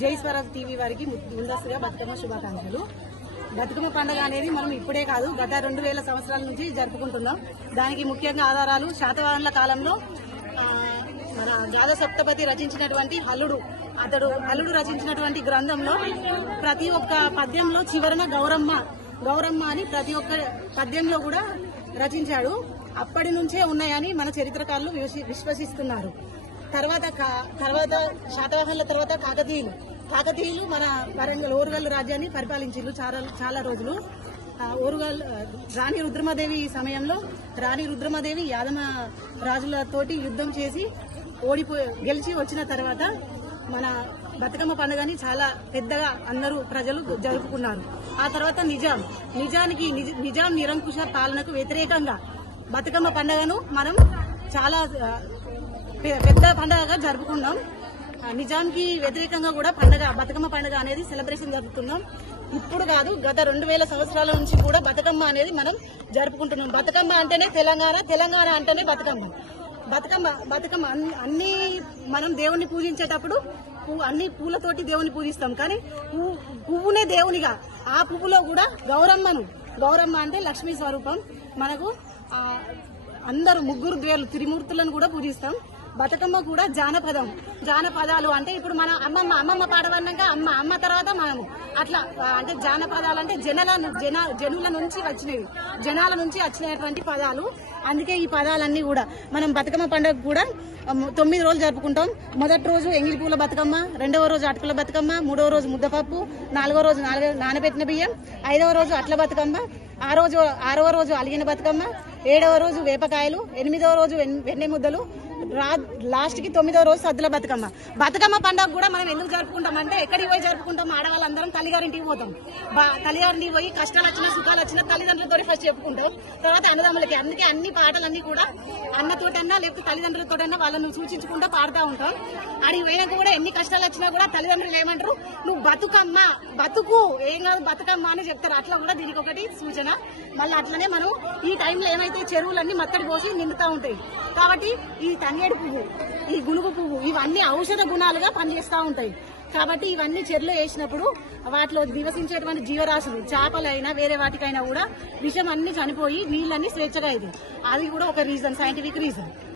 జై స్వరాజ్ టీవీ వారికి ముందస్తుగా బతుకమ్మ శుభాకాంక్షలు. బతుకమ్మ పండుగ అనేది మనం ఇప్పుడే కాదు గత 2000 సంవత్సరాల నుంచి జరుపుకుంటున్నాం. దానికి ముఖ్యంగా ఆధారాలు శాతవాహనుల కాలంలో మన గాథ సప్తపతి రచించినటువంటి అల్లుడు రచించినటువంటి గ్రంథంలో ప్రతి ఒక్క పద్యంలో చివరన గౌరమ్మ అని ప్రతి ఒక్క పద్యంలో కూడా రచించాడు. అప్పటి నుంచే ఉన్నాయని మన చరిత్రకారులు విశ్వసిస్తున్నారు. తర్వాత శాతవాహనుల తర్వాత కాకతీయులు మన వరంగల్ ఓరుగల్లు రాజ్యాన్ని పరిపాలించారు చాలా రోజులు. రాణి రుద్రమదేవి సమయంలో రాణి రుద్రమదేవి యాదమ రాజులతోటి యుద్ధం చేసి గెలిచి వచ్చిన తర్వాత మన బతుకమ్మ పండుగని చాలా పెద్దగా అందరూ ప్రజలు జరుపుకున్నారు. ఆ తర్వాత నిజాం నిరంకుశ పాలనకు వ్యతిరేకంగా బతుకమ్మ పండుగను మనం చాలా పెద్ద పండుగగా జరుపుకున్నాం. నిజాంకి వ్యతిరేకంగా కూడా బతుకమ్మ పండుగ అనేది సెలబ్రేషన్ జరుపుతున్నాం. ఇప్పుడు కాదు గత 2000 సంవత్సరాల నుంచి కూడా బతుకమ్మ అనేది మనం జరుపుకుంటున్నాం. బతుకమ్మ అంటేనే తెలంగాణ అంటేనే బతుకమ్మ అన్ని మనం దేవుణ్ణి పూజించేటప్పుడు అన్ని పూలతోటి దేవుని పూజిస్తాం. కానీ పువ్వునే దేవునిగా ఆ పువ్వులో కూడా గౌరమ్మ అంటే లక్ష్మీ స్వరూపం. మనకు అందరూ ముగ్గురు ద్వేలు త్రిమూర్తులను కూడా పూజిస్తాం. బతుకమ్మ కూడా జానపదాలు అంటే ఇప్పుడు మన అమ్మమ్మ పాడవన్నాక అమ్మ తర్వాత మనము అట్లా అంటే జానపదాలు అంటే జనుల నుంచి వచ్చినవి, జనాల నుంచి వచ్చినటువంటి పదాలు. అందుకే ఈ పదాలన్నీ కూడా మనం బతుకమ్మ పండుగ కూడా 9 రోజులు జరుపుకుంటాం. మొదటి రోజు ఎంగిలి పూల బతుకమ్మ, రెండవ రోజు అటుకుల బతుకమ్మ, మూడవ రోజు ముద్దపప్పు, నాలుగవ రోజు నానబెట్టిన బియ్యం, 5వ రోజు అట్ల బతుకమ్మ, 6వ రోజు అలిగిన బతుకమ్మ, 7వ రోజు వేపకాయలు, 8వ రోజు వెన్నె ముద్దలు, లాస్ట్ కి 9వ రోజు సద్దుల బతుకమ్మ. బతుకమ్మ పండుగ కూడా మనం ఎందుకు జరుపుకుంటాం అంటే ఎక్కడికి పోయి జరుపుకుంటాం, ఆడవాళ్ళందరం తల్లిగారింటికి పోతాం. తల్లిగారింటికి పోయి కష్టాలు వచ్చినా సుఖాలు వచ్చినా తల్లిదండ్రులతో ఫస్ట్ చెప్పుకుంటాం, తర్వాత అన్నదమ్ములకి. అందుకే అన్ని పాటలన్నీ కూడా అన్నతోటన్నా లేకపోతే తల్లిదండ్రులతోటన్నా వాళ్ళని సూచించుకుంటూ పాడుతూ ఉంటాం. అడిగి పోయినాక కూడా ఎన్ని కష్టాలు వచ్చినా కూడా తల్లిదండ్రులు ఏమంటారు, నువ్వు బతుకు ఏం కాదు బతుకమ్మ అని చెప్తారు. అట్లా కూడా దీనికి ఒకటి సూచన. మళ్ళీ అట్లనే మనం ఈ టైంలో ఏమైతే చెరువులన్నీ మత్తడి పోసి నిండుతూ ఉంటాయి కాబట్టి ఈ తంగేడు పువ్వు, ఈ గునుగు పువ్వు ఇవన్నీ ఔషధ గుణాలుగా పనిచేస్తూ ఉంటాయి. కాబట్టి ఇవన్నీ చెరువులో వేసినప్పుడు వాటిలో నివసించేటువంటి జీవరాశులు చేపలైనా వేరే వాటికైనా కూడా విషం అన్ని చనిపోయి నీళ్ళన్నీ స్వేచ్ఛగా ఇది. అది కూడా ఒక రీజన్, సైంటిఫిక్ రీజన్.